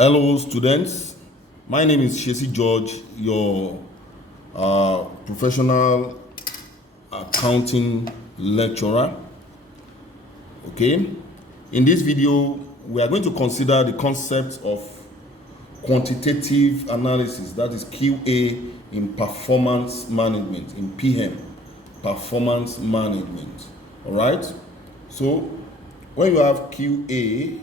Hello, students. My name is Shesi George, your professional accounting lecturer. Okay. In this video, we are going to consider the concept of quantitative analysis, that is QA in performance management, in PM, performance management. All right. So, when you have QA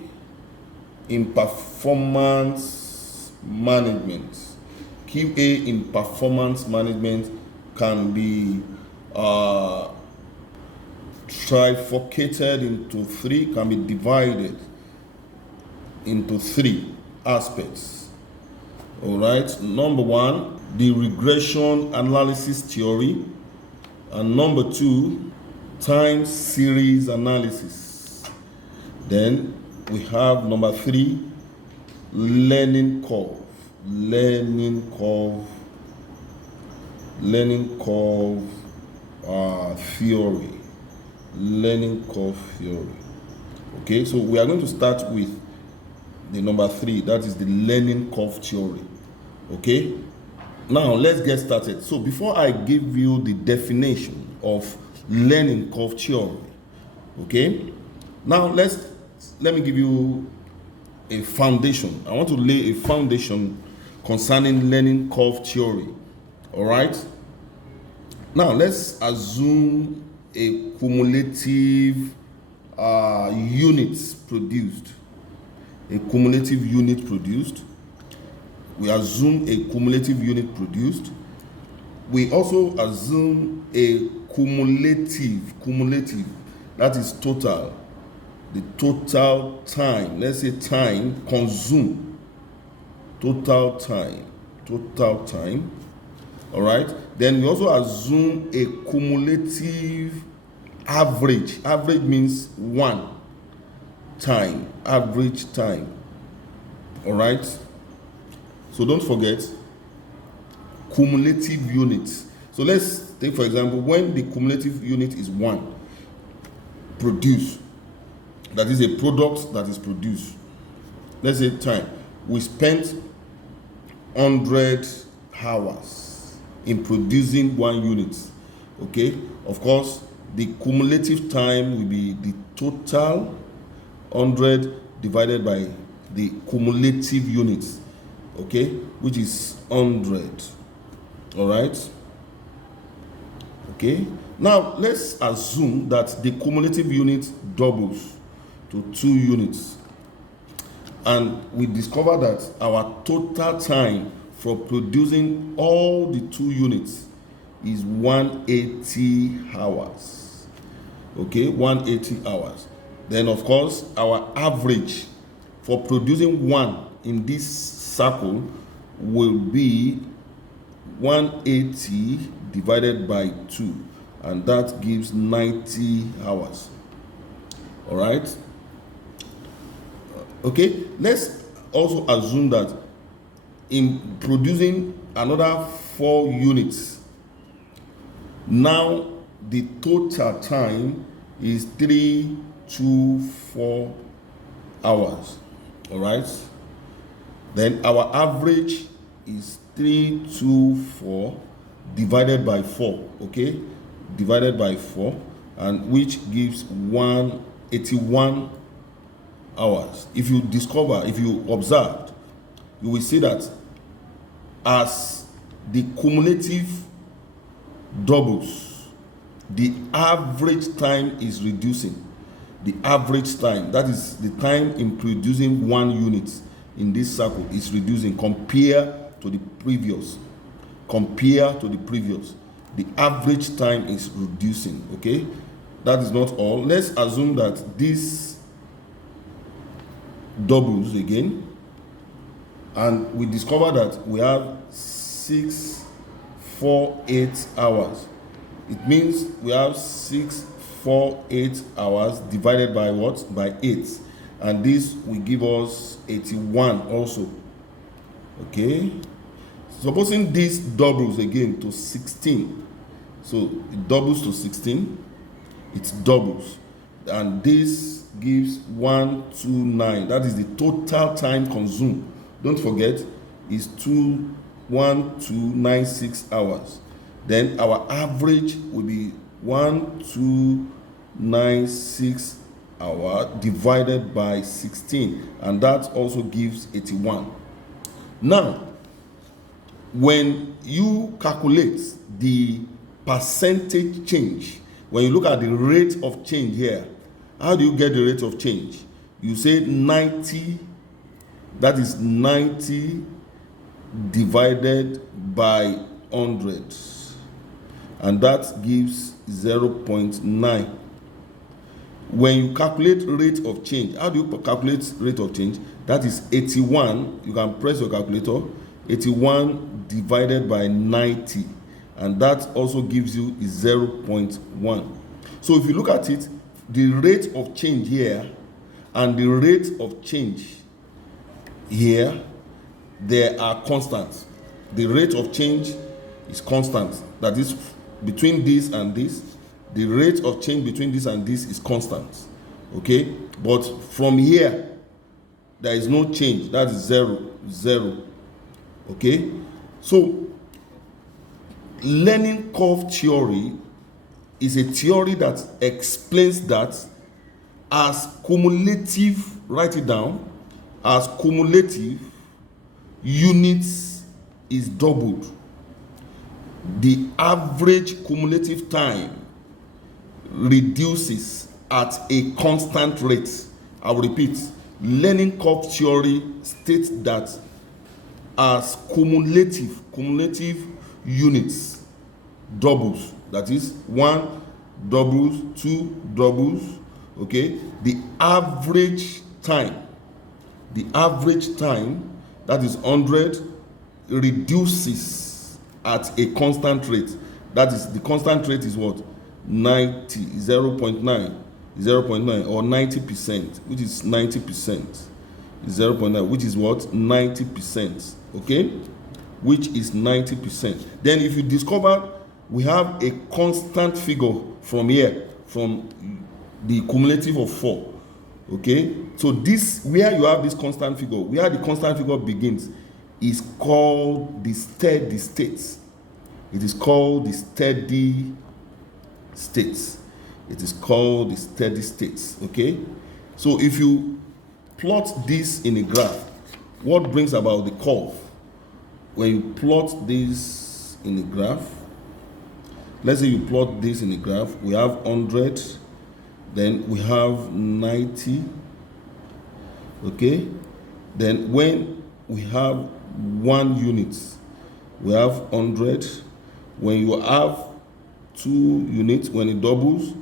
in performance management, QA in performance management can be trifurcated into three, can be divided into three aspects. All right. Number one, the regression analysis theory, and number two, time series analysis. Then we have number three, learning curve theory. Okay, so we are going to start with the number three, that is the learning curve theory. Okay, now let's get started. So before I give you the definition of learning curve theory, okay, now let me give you a foundation. I want to lay a foundation concerning learning curve theory. All right. Now let's assume a cumulative units produced. A cumulative unit produced. We assume a cumulative unit produced. We also assume a cumulative, that is total. The total time, let's say time consumed, total time. All right. Then we also assume a cumulative average. Average means one time, average time. All right. So don't forget cumulative units. So let's take, for example, when the cumulative unit is one, produce. That is a product that is produced. Let's say time. We spent 100 hours in producing one unit. Okay. Of course, the cumulative time will be the total 100 divided by the cumulative units. Okay, which is 100. All right. Okay. Now let's assume that the cumulative unit doubles to 2 units, and we discover that our total time for producing all the 2 units is 180 hours. Okay, 180 hours. Then of course our average for producing one in this circle will be 180 divided by 2, and that gives 90 hours. All right. Okay, let's also assume that in producing another 4 units, now the total time is 324 hours. All right. Then our average is 324 divided by 4. Okay, divided by 4, and which gives 181 hours. If you observed, you will see that as the cumulative doubles, the average time is reducing. The average time, that is the time in producing one unit in this circle, is reducing compared to the previous. The average time is reducing. Okay, that is not all. Let's assume that this doubles again, and we discover that we have 648 hours. It means we have 648 hours divided by what? By 8, and this will give us 81 also. Okay, supposing this doubles again to 16, so it doubles to 16, it doubles, and this gives 129. That is the total time consumed don't forget, is 1296 hours. Then our average will be 1296 hour divided by 16, and that also gives 81. Now, when you calculate the percentage change, when you look at the rate of change here, how do you get the rate of change? You say 90, that is 90 divided by 100, and that gives 0.9. When you calculate rate of change, how do you calculate rate of change? That is 81. You can press your calculator. 81 divided by 90, and that also gives you 0.1. So if you look at it, the rate of change here and the rate of change here, they are constant. The rate of change is constant. That is, between this and this, the rate of change between this and this is constant. Okay, but from here there is no change. That is 0, 0. Okay, so learning curve theory is a theory that explains that as cumulative, write it down, as cumulative units is doubled, the average cumulative time reduces at a constant rate. I will repeat, learning curve theory states that as cumulative units doubles, that is, 1 doubles, 2 doubles, okay, the average time, that is 100, reduces at a constant rate. That is, the constant rate is what? 90, 0.9 or 90%, which is 90%. 0.9, which is what? 90%. Okay, which is 90%. Then if you discover we have a constant figure from here, from the cumulative of 4. Okay, so this, where you have this constant figure, where the constant figure begins, is called the steady state. It is called the steady state. It is called the steady state. Okay, so if you plot this in a graph, what brings about the curve? When you plot this in a graph, let's say you plot this in a graph, we have 100, then we have 90, okay, then when we have 1 unit, we have 100. When you have 2 units, when it doubles,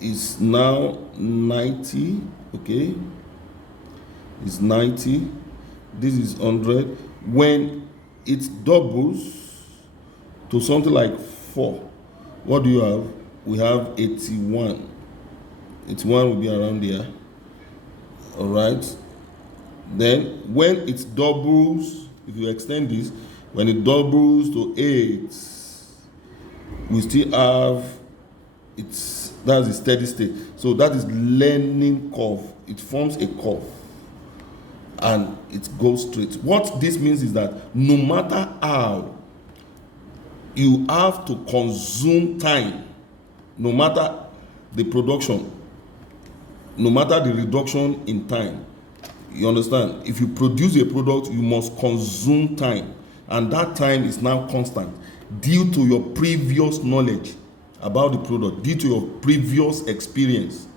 it's now 90, okay, it's 90, this is 100. When it doubles to something like 4, what do you have? We have 81. 81 will be around there. All right. Then when it doubles, if you extend this, when it doubles to 8, we still have, that's the steady state. So that is learning curve. It forms a curve and it goes straight. What this means is that no matter how you have to consume time, no matter the production, no matter the reduction in time, you understand, if you produce a product, you must consume time, and that time is now constant due to your previous knowledge about the product, due to your previous experience.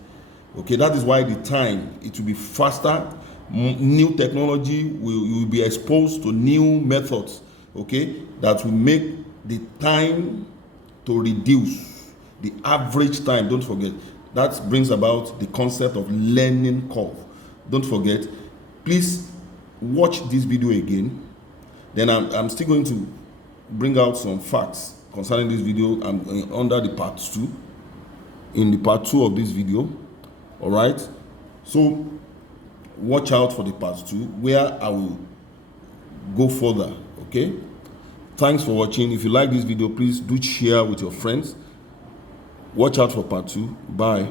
Okay, that is why the time, it will be faster. New technology you will be exposed to new methods, okay, that will make the time to reduce, the average time. Don't forget, that brings about the concept of learning curve. Don't forget, please watch this video again. Then I'm still going to bring out some facts concerning this video. I'm under the part 2, in the part 2 of this video. All right, so watch out for the part 2, where I will go further. Okay, thanks for watching. If you like this video, please do share with your friends. Watch out for part 2. Bye.